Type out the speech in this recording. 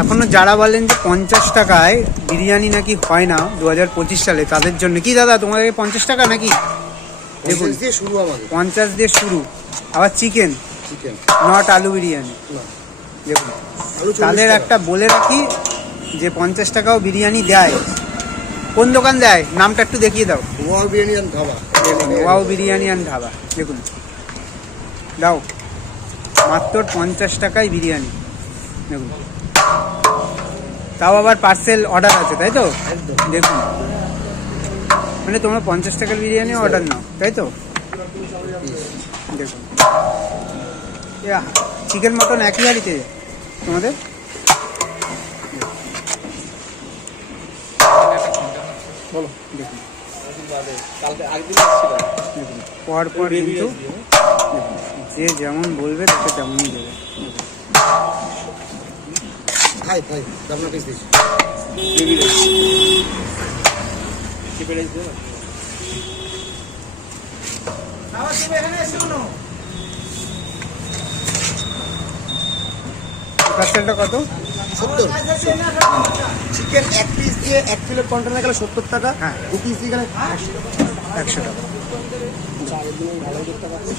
এখনো যারা বলেন যে 50 টাকায় বিরিয়ানি নাকি হয় না 2025 সালে, তাদের জন্য কি দাদা তোমাদের 50 টাকা নাকি? দেখুন 50 দিয়ে শুরু আমাদের। 50 দিয়ে শুরু, আবার চিকেন, নট আলু বিরিয়ানি। দেখুন তাদের একটা বলে রাখি যে 50 টাকাও বিরিয়ানি দেয়। কোন দোকান দেয় নামটা একটু দেখিয়ে দাও। Wow biryani and dhaba. দেখুন ওয়াও বিরিয়ানি অ্যান্ড ধাবা, দেখুন দাও মাত্র 50 টাকায় বিরিয়ানি। দেখুন তাও আবার পার্সেল অর্ডার আছে, তাই তো? দেখুন মানে তোমরা 50 টাকার বিরিয়ানি অর্ডার নাও, তাই তো? দেখুন চিকেন মটন একই হাঁড়িতে তোমাদের। বলো। দেখুন দেখুন পরপর কিন্তু যে যেমন বলবে তাকে তেমনই দেবে। ভাই আপনার পিস দিচ্ছি। পার্সেলটা কত? 70। চিকেন 1 পিস দিয়ে 1 কিলো কন্টেনার গেলে 70 টাকা। হ্যাঁ 2 পিস দিয়ে গেলে 100 টাকা। ভালো করতে পারছি।